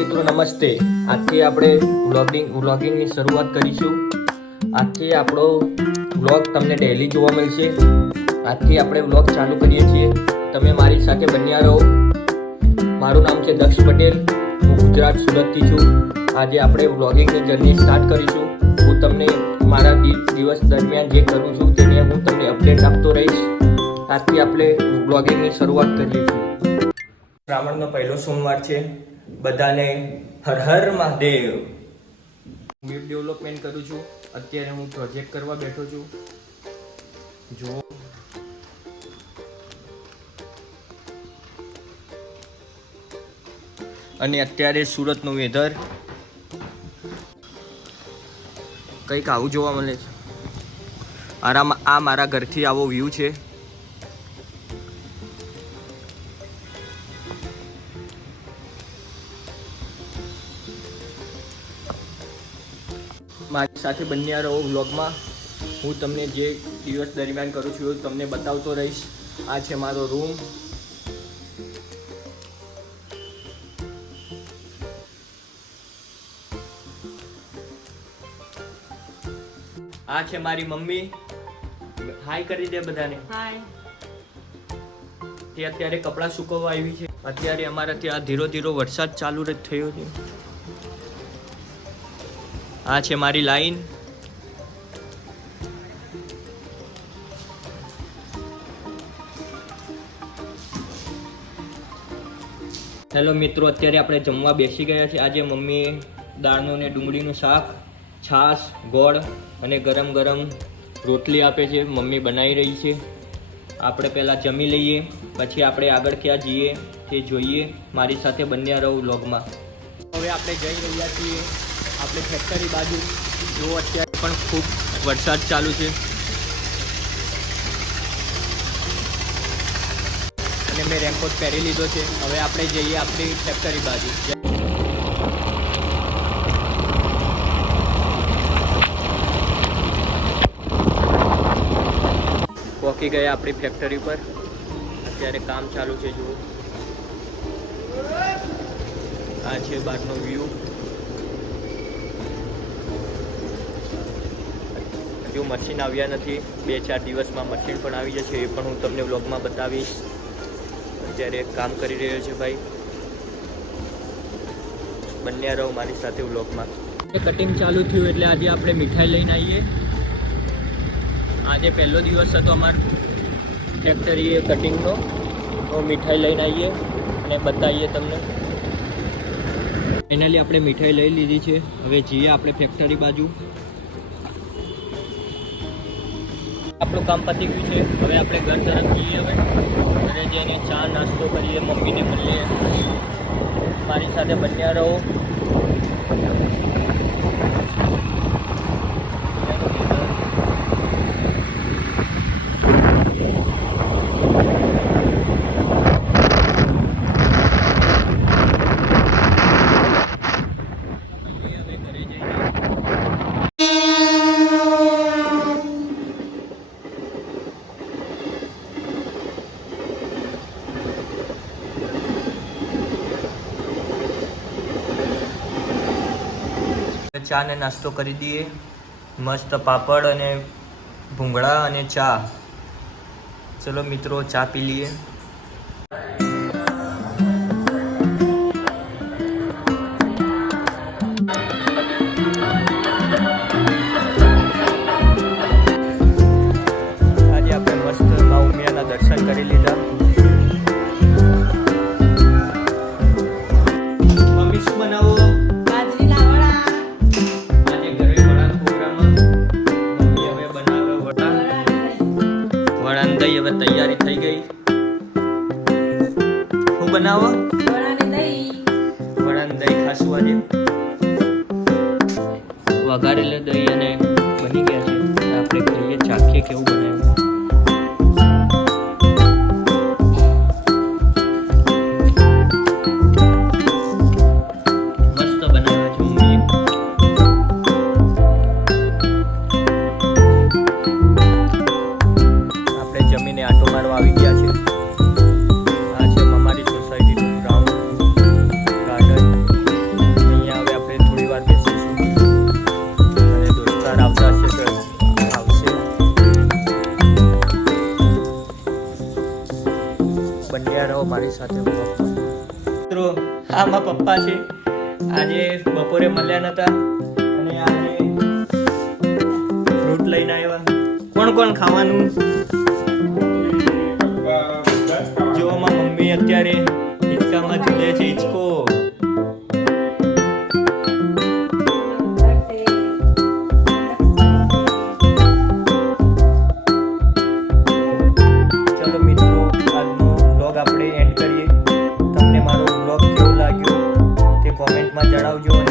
મિત્રો નમસ્તે. આજથી આપણે વ્લોગિંગની શરૂઆત કરીશું. આજથી આપણો વ્લોગ તમને ડેલી જોવા મળશે. આજથી આપણે વ્લોગ ચાલુ કરીએ છીએ. તમે મારી સાથે બન્યા રહો. મારું નામ છે દક્ષ પટેલ. હું ગુજરાત સુરતથી છું. આજે આપણે વ્લોગિંગની જર્ની સ્ટાર્ટ કરીશું. હું તમને મારા દિવસ દરમિયાન જે કરું છું તેને હું તમને અપડેટ આપતો રહીશ. આજથી આપણે વ્લોગિંગની શરૂઆત કરીએ છીએ. શ્રાવણનો પહેલો સોમવાર છે. બધાને હર હર મહાદેવ. વેબ ડેવલપમેન્ટ કરું છું. અત્યારે હું પ્રોજેક્ટ કરવા બેઠો છું. જો અને અત્યારે સુરતનું વેધર કંઈક આવું જોવા મળે છે. આ મારા ઘરથી આવો વ્યૂ છે. મારી સાથે બન્યા રહો વ્લોગમાં. હું તમને જે દિવસ દરમિયાન કરું છું એ તમને બતાવતો રહીશ. આ છે મારો રૂમ. આ છે મારી મમ્મી. હાય કરી દે બધાને. હાય. તે અત્યારે કપડાં સુકવવા આવી છે. અત્યારે અમારા ત્યાં ધીરો ધીરો વરસાદ ચાલુ જ થયો છે. આ છે મારી લાઈન. હેલો મિત્રો, અત્યારે આપણે જમવા બેસી ગયા છે. આજે મમ્મીએ દાળનું ને ડુંગળીનું શાક, છાશ, ગોળ અને ગરમ ગરમ રોટલી આપે છે. મમ્મી બનાવી રહી છે. આપણે પહેલાં જમી લઈએ, પછી આપણે આગળ ક્યાં જઈએ તે જોઈએ. મારી સાથે બન્યા રહો વ્લોગમાં. હવે આપણે જઈ રહ્યા છીએ આપણે ફેક્ટરી બાજુ. જો અત્યારે પણ ખૂબ વરસાદ ચાલુ છે અને મેં રેનકોટ પહેરી લીધો છે. હવે આપણે જઈએ આપણી ફેક્ટરી બાજુ. પહોંચી ગયા આપણી ફેક્ટરી પર. અત્યારે કામ ચાલુ છે. જુઓ, આ છે બહારનો વ્યૂ. હજુ મશીન આવ્યા નથી. 2-4 દિવસમાં મશીન પણ આવી જશે. એ પણ હું તમને વ્લોગમાં બતાવીશ. અત્યારે કામ કરી રહ્યો છે ભાઈ. બન્યા રહો મારી સાથે વ્લોગમાં. કટિંગ ચાલુ થયું એટલે આજે આપણે મીઠાઈ લઈને આવીએ. આજે પહેલો દિવસ હતો અમારી ફેક્ટરીએ કટિંગનો. તો મીઠાઈ લઈને આવીએ અને બતાવીએ તમને. ફાઇનલી આપણે મીઠાઈ લઈ લીધી છે. હવે જઈએ આપણે ફેક્ટરી બાજુ. આપણું કામ પતી ગયું છે. હવે આપણે ઘર તરફ જઈએ. હવે ઘરે જઈને ચા નાસ્તો કરીએ, મમ્મીને મળીએ. મારી સાથે બન્યા રહો. ચા ને નાસ્તો કરી દઈએ. મસ્ત પાપડ અને ભૂંગળા અને ચા. ચલો મિત્રો, ચા પી લઈએ. આજે આપણે મસ્ત મા ઉમિયાના દર્શન કરી લીધા. મમ્મી શું બનાવો? હવે તૈયારી થઈ ગઈ. હું બનાવો? વડાને દહીં ખાશું આજે. વઘારેલા દહીં અને બની ગયા છે. આપણે ખાઈએ, ચાખીએ કેવું બનાવ્યું. મસ્ત બનાવ્યા છે મમ્મીએ. જમીને આટો મારવા આવી ગયા છે. આ છે અમારી સોસાયટીનું ગ્રાઉન્ડ ગાર્ડન. આ મારા પપ્પા છે. આજે બપોરે મળ્યા નતા અને આજે ફ્રૂટ લઈને આવ્યા. કોણ કોણ ખાવાનું? જો મારી મમ્મી અત્યારે હિંચકામાં ઝૂલે છે હિંચકો. ચલો મિત્રો, આજનો વ્લોગ આપણે એન્ડ કરીએ. તમને મારો વ્લોગ કેવો લાગ્યો તે કોમેન્ટમાં જણાવજો.